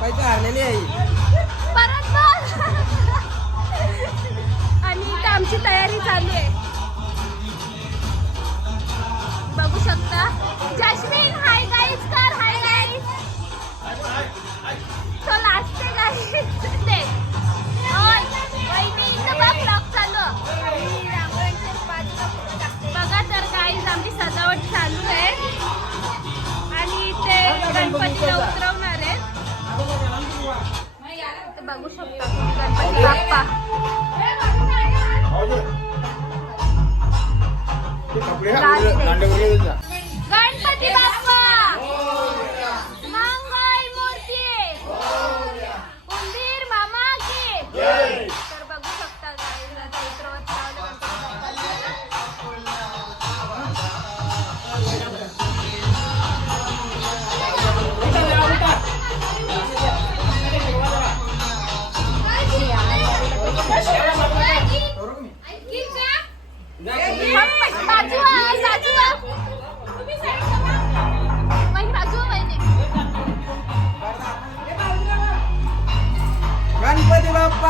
पाहिजे हारलेली आहे. परत आणि इथं आमची तयारी चालू आहे. बघू शकता. जस्मिन हाय गाईज कर हाय गाईज तो लास्ट गाईज गणपती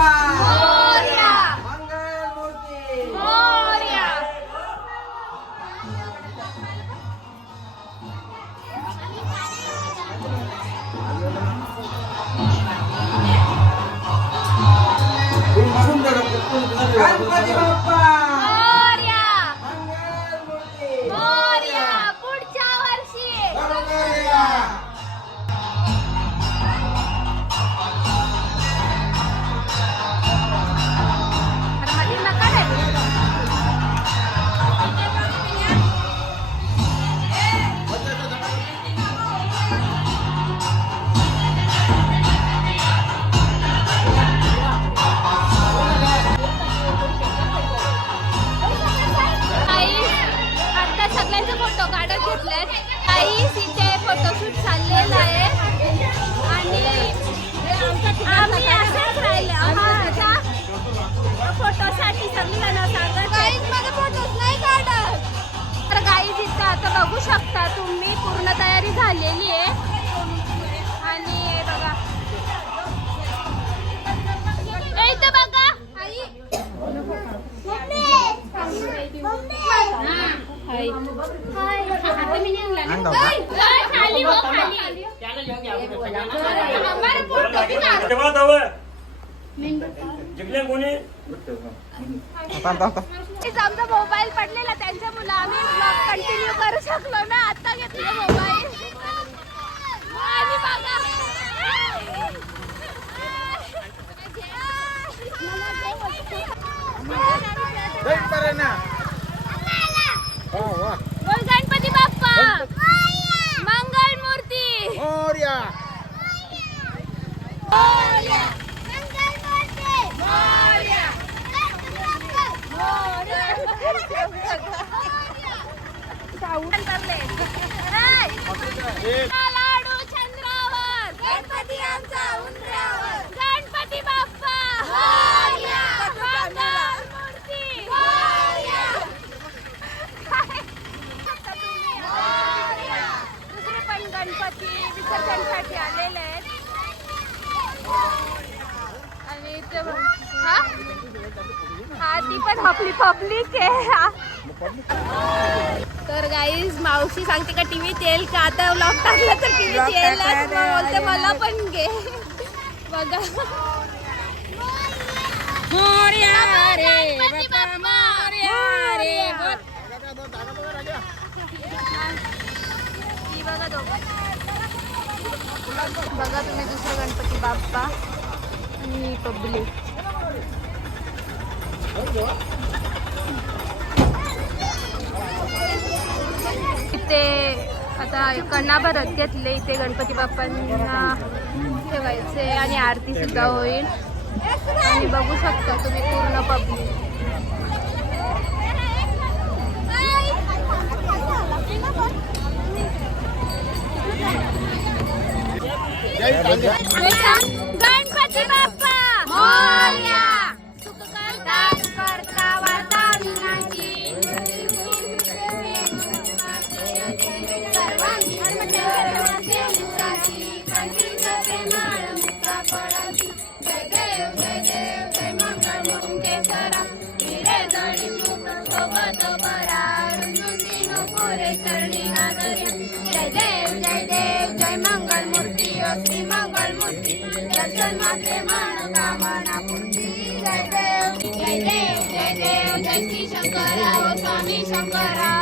गणपती बघू शकता तुम्ही पूर्ण तयारी झालेली आहे. आणि बघा. इथं बघा. आई. हाय. हाय, खाली जिंकले कोणी? आमचा मोबाईल पडलेला त्यांच्यामुळे आम्ही ब्लॉग कंटिन्यू करू शकलो ना? आता घेतले मोबाईल आणि बघा बोल गणपती बाप्पा मंगल मूर्ती मोरया. मोरया. लाडू चंद्रावर गणपती आमचा उंदरावर गणपती बाप्पा. दुसरे पण गणपती विसर्जनसाठी आलेले आहेत आणि ते हा ती पण आपली पब्लिक आहे. तर गाईज मावशी सांगते का टीव्हीत येईल का? आता व्लॉग टाकला तर टीव्हीत येईल बोलते मला पण घे. बघा. बघा तुम्ही दुसरं गणपती बाप्पा आणि पब्लिक. ते आता कणा भरत घेतले इथे गणपती बाप्पांना ठेवायचे आणि आरती सुद्धा होईल. आणि बघू शकता तुम्ही पूर्ण पब्लिक मात्रे मन कामना पूर्ती जय देव जय देव जय देव जय श्री शंकर स्वामी शंकरा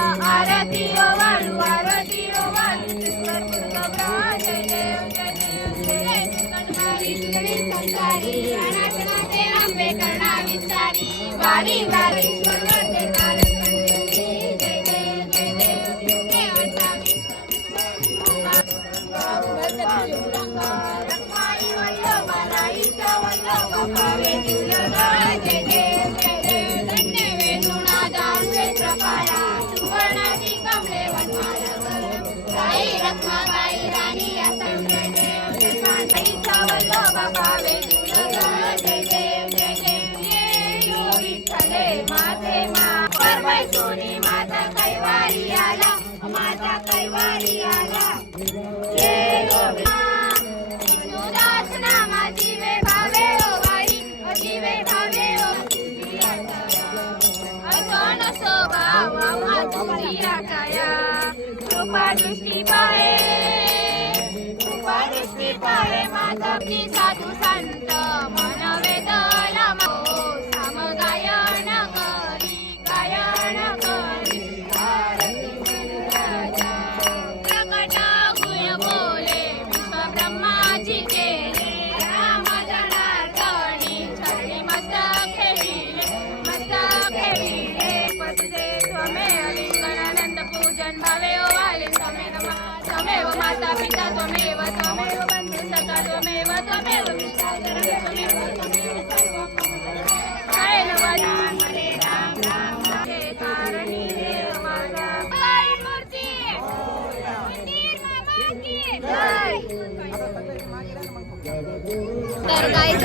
साधू संत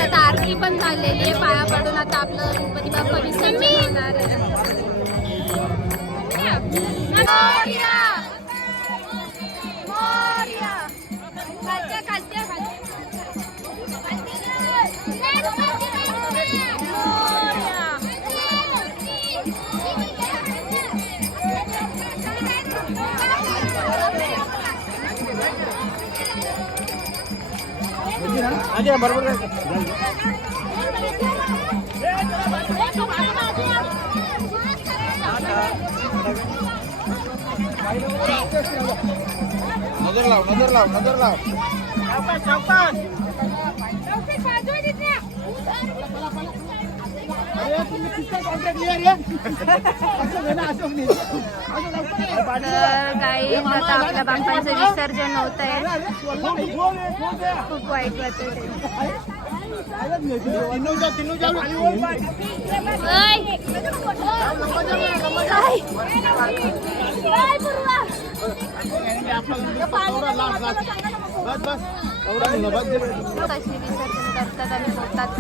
आता आरती पण झालेली आहे. पाया पडून आता आपलं गणपती बाप्पा विसर्जन होणार आहे. આજે બરોબર નજર લાવ નજર લાવ નજર લાવ. ચોક્કસ ચોક્કસ. ચોક્કસ. બાજુ જ तर काही आता आपल्या बाप्पांचं विसर्जन होत आहे खूप वाईट वाटत बस बस एवढा नाही, बस दे. कशी विसर्जन करतात आणि होतात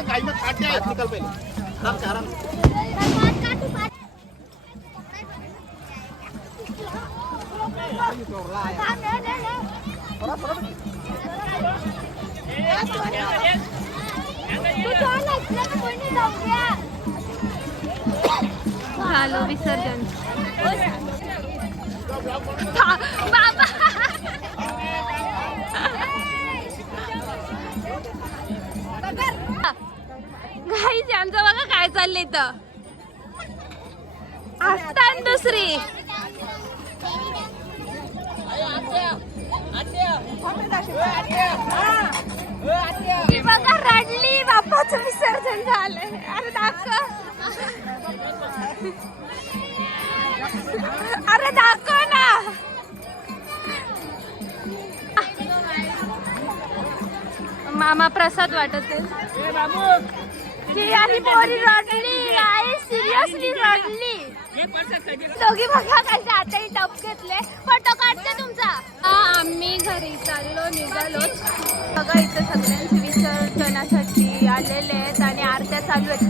निकाल पहिले आराम से, आराम से. झालो विसर्जन. बा- बाबा. घाईच आमचं बघा काय चाललंय तर असतात दुसरी. विसर्जन झालंय अरे दाखव. अरे दाखव ना. मामा प्रसाद वाटत आणि पोरी रडली. आई सिरियसली रडली. दोघी बघा आताही टप घेतले. फोटो काढते तुमचा. आम्ही घरी चाललो निघालो. बघा इथे सगळ्यांची विसर्जनासाठी आलेले आहेत आणि